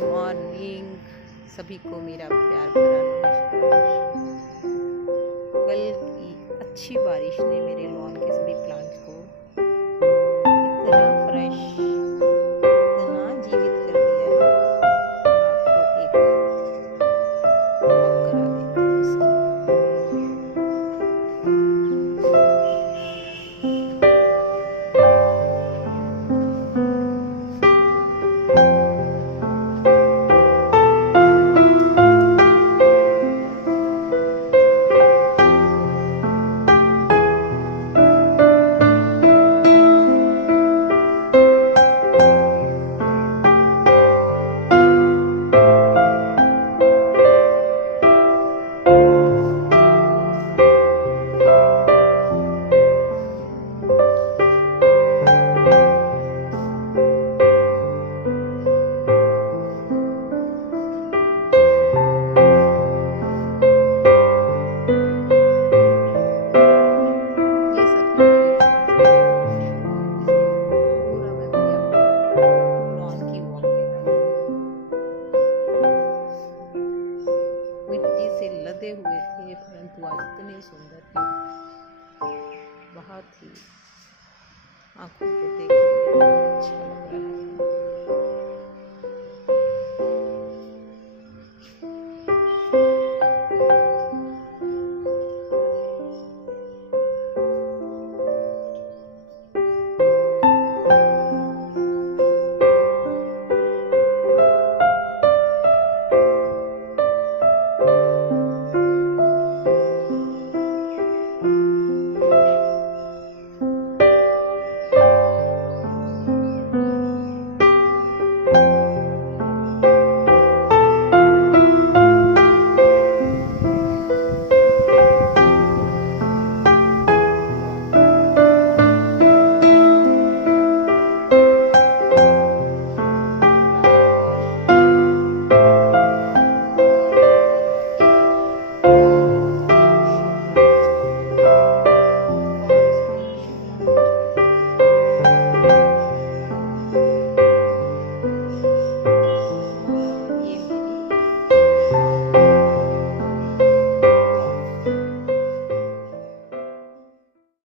Morning, सभी को मेरा प्यार भरा नमस्कार। कल की अच्छी बारिश ने मेरे लॉन के सभी प्लांट्स को इतना फ्रेश, इतना जीवित कर दिया है। आपको एक वॉक करा देती हूँ उसकी। मिट्टी से लदे हुए थे, परंतु आज इतने सुंदर थे, बहुत ही आंखों को देख